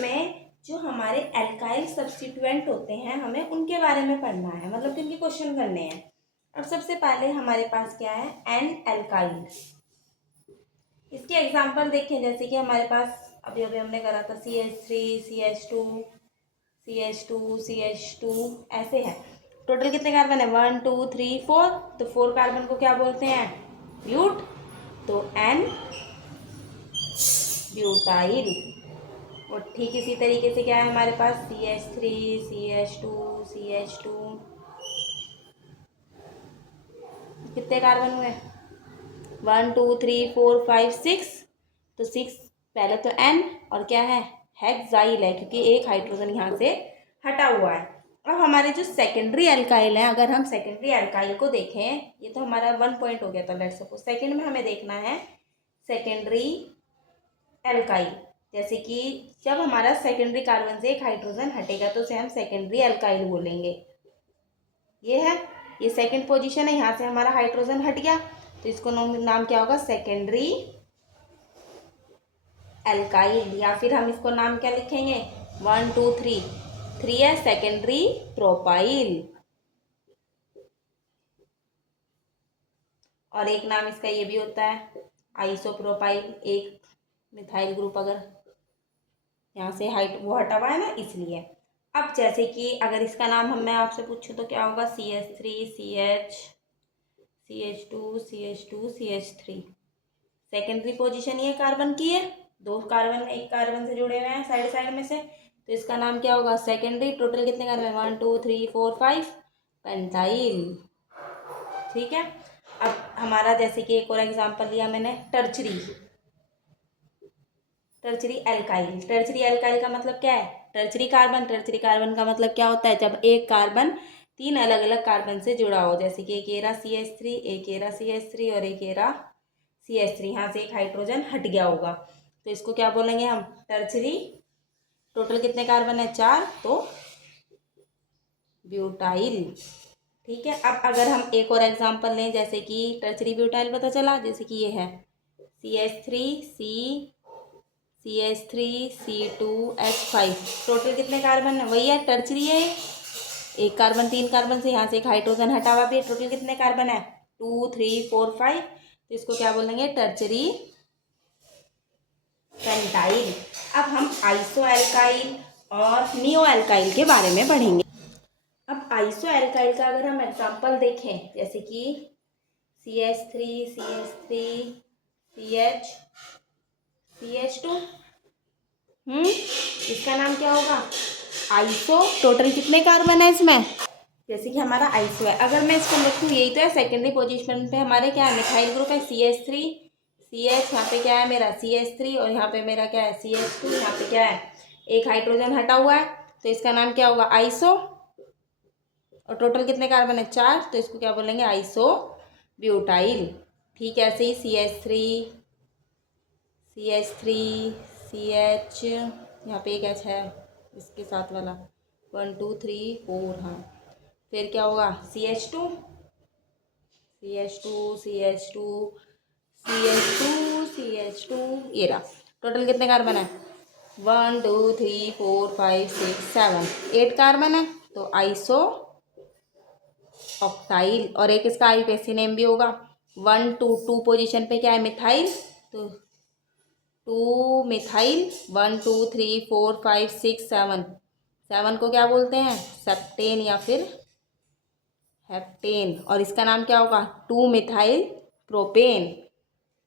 हमें जो हमारे एल्काइल सब्स्टिट्यूएंट होते हैं हमें उनके बारे में पढ़ना है, मतलब कि उनके क्वेश्चन करने हैं। अब सबसे पहले हमारे पास क्या है, एन एल्काइल। इसके एग्जांपल देखें, जैसे कि हमारे पास अभी अभी हमने करा था CH3 CH2 CH2 CH2 ऐसे है। टोटल कितने कार्बन है, 1 2 3 4। तो 4 कार्बन को क्या बोलते हैं, ब्यूट। तो एन ब्यूटाइल। और ठीक इसी तरीके से क्या है हमारे पास, CH3 CH2 CH2 कितने कार्बन हुए, 1 2 3 4 5 6। तो 6 पहले तो एन और क्या है, हेक्साइल है, क्योंकि एक हाइड्रोजन यहाँ से हटा हुआ है। अब हमारे जो सेकेंडरी एल्काइल है, अगर हम सेकेंडरी एल्काइल को देखें, ये तो हमारा 1 पॉइंट हो गया था, लेट्स सपोज सेकेंड में हमें देखना है सेकेंडरी एल्काइल। जैसे कि जब हमारा सेकेंडरी कार्बन से एक हाइड्रोजन हटेगा तो उसे हम सेकेंडरी एल्काइल बोलेंगे। ये है, ये सेकंड पोजीशन है, यहाँ से हमारा हाइड्रोजन हट गया तो इसको नाम क्या होगा, सेकेंडरी एल्काइल। या फिर हम इसको नाम क्या लिखेंगे, 1 2 3 3 है सेकेंडरी प्रोपाइल। और एक नाम इसका ये भी होता है आइसोप्रोपाइल, एक मिथाइल ग्रुप अगर यहाँ से हाइट वो हटा हुआ है ना, इसलिए। अब जैसे कि अगर इसका नाम मैं आपसे पूछूं तो क्या होगा, CH3 CH2 CH3। Secondary position ये कार्बन की है, दो कार्बन एक कार्बन से जुड़े हुए हैं साइड साइड में से, तो इसका नाम क्या होगा, सेकेंडरी। टोटल कितने कार्बन, 1 2 3 4 5 पेंटाइल। ठीक है। अब हमारा जैसे कि एक और एग्जांपल लिया मैंने, टर्चरी एल्काइल। टर्चरी एल्काइल का मतलब क्या है, टर्चरी कार्बन का मतलब क्या होता है, जब एक कार्बन 3 अलग अलग कार्बन से जुड़ा हो, जैसे कि एक एरा CH3 एक एरा CH3 और एक एरा CH3, यहाँ से एक हाइड्रोजन हट गया होगा तो इसको क्या बोलेंगे हम, टर्चरी। टोटल कितने कार्बन है, 4, तो ब्यूटाइल। ठीक है। अब अगर हम एक और एग्जांपल लें, जैसे कि टर्चरी ब्यूटाइल पता चला, जैसे कि ये है CH3 CH3 C2H5। टोटल कितने कार्बन है, वही है, टर्चरी है। एक कार्बन 3 कार्बन से यहाँ से एक हाइड्रोजन हटा हुआ भी है। टोटल कितने कार्बन है, 2 3 4 5। तो इसको क्या बोलेंगे, टर्चरी पेंटाइल। अब हम आइसो एल्काइल और नियो एल्काइल के बारे में पढ़ेंगे। अब आइसो एल्काइल का अगर हम एग्जांपल देखें, जैसे कि CH3 CH2 इसका नाम क्या होगा, आइसो। टोटल कितने कार्बन है इसमें, जैसे कि हमारा आइसो है, अगर मैं इसको लिखूँ, यही तो है सेकेंडरी पोजीशन पे हमारे क्या है, मिथाइल ग्रुप है CH3 CH, यहाँ पे क्या है मेरा CH3 और यहाँ पे मेरा क्या है CH2, यहाँ पे क्या है एक हाइड्रोजन हटा हुआ है, तो इसका नाम क्या होगा, आइसो। और टोटल कितने कार्बन है, 4, तो इसको क्या बोलेंगे, आइसो ब्यूटाइल। ठीक है। ऐसे ही CH3 CH, यहाँ पे एक H है इसके साथ वाला, 1 2 3 4, हाँ। फिर क्या होगा, CH2 ये रहा। टोटल कितने कार्बन है, 1 2 3 4 5 6 7, 8 कार्बन है, तो आइसो ऑक्टाइल। और एक इसका आईपीएसी नेम भी होगा। 1 2 2 पोजीशन पे क्या है, मिथाइल, तो 2 मिथाइल, 1 2 3 4 5 6 7। 7 को क्या बोलते हैं, सेप्टेन या फिर हेप्टेन। और इसका नाम क्या होगा, 2 मिथाइल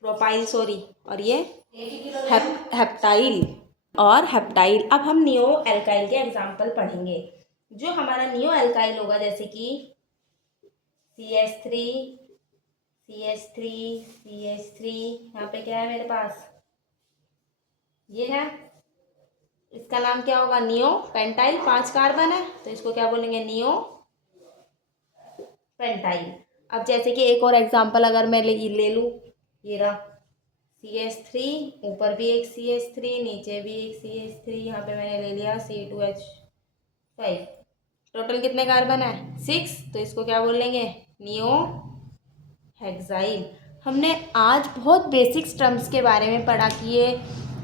प्रोपाइल सॉरी, और ये हेप्टाइल और हेप्टाइल। अब हम नियो एल्काइल के एग्जाम्पल पढ़ेंगे। जो हमारा नियो एल्काइल होगा, जैसे कि CH3 यहाँ पे क्या है मेरे पास, ये है, इसका नाम क्या होगा, नियो पेंटाइल। 5 कार्बन है तो इसको क्या बोलेंगे, नियो पेंटाइल। अब जैसे कि एक और एग्जांपल अगर मैं ले लूँ, ये रहा CH3, ऊपर भी एक CH3 नीचे भी एक CH3, यहाँ पे मैंने ले लिया C2H5। टोटल कितने कार्बन है, 6, तो इसको क्या बोलेंगे, नियो हेक्साइल। हमने आज बहुत बेसिक्स टर्म्स के बारे में पढ़ा कि ये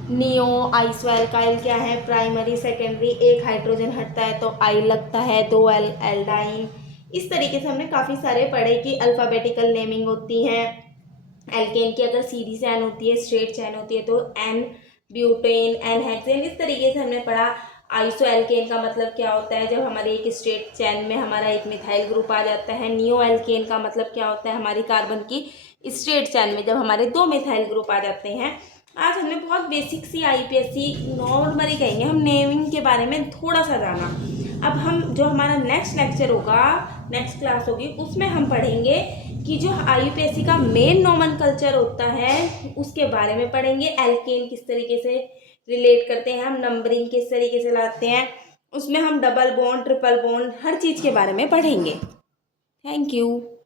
नियो आइसोएल्काइल क्या है, प्राइमरी सेकेंडरी, एक हाइड्रोजन हटता है तो आई लगता है, दो एल्डाइन। इस तरीके से हमने काफ़ी सारे पढ़े कि अल्फ़ाबेटिकल नेमिंग होती है। एल्केन की अगर सीधी चैन होती है, स्ट्रेट चैन होती है तो एन ब्यूटेन, एन हेक्सेन। इस तरीके से हमने पढ़ा। आइसो एल्केन का मतलब क्या होता है, जब हमारे एक स्ट्रेट चैन में हमारा एक मिथाइल ग्रुप आ जाता है। नियो एल्केन का मतलब क्या होता है, हमारी कार्बन की स्ट्रेट चैन में जब हमारे दो मिथाइल ग्रुप आ जाते हैं। आज हमने बहुत बेसिक सी आईपीएससी नॉर्मली कहेंगे हम नेमिंग के बारे में थोड़ा सा जाना। अब हम जो हमारा नेक्स्ट लेक्चर होगा, नेक्स्ट क्लास होगी, उसमें हम पढ़ेंगे कि जो आईयूपीएससी का मेन नोमेनकल्चर होता है उसके बारे में पढ़ेंगे। एल्केन किस तरीके से रिलेट करते हैं, हम नंबरिंग किस तरीके से लाते हैं, उसमें हम डबल बॉन्ड, ट्रिपल बॉन्ड, हर चीज़ के बारे में पढ़ेंगे। Thank you.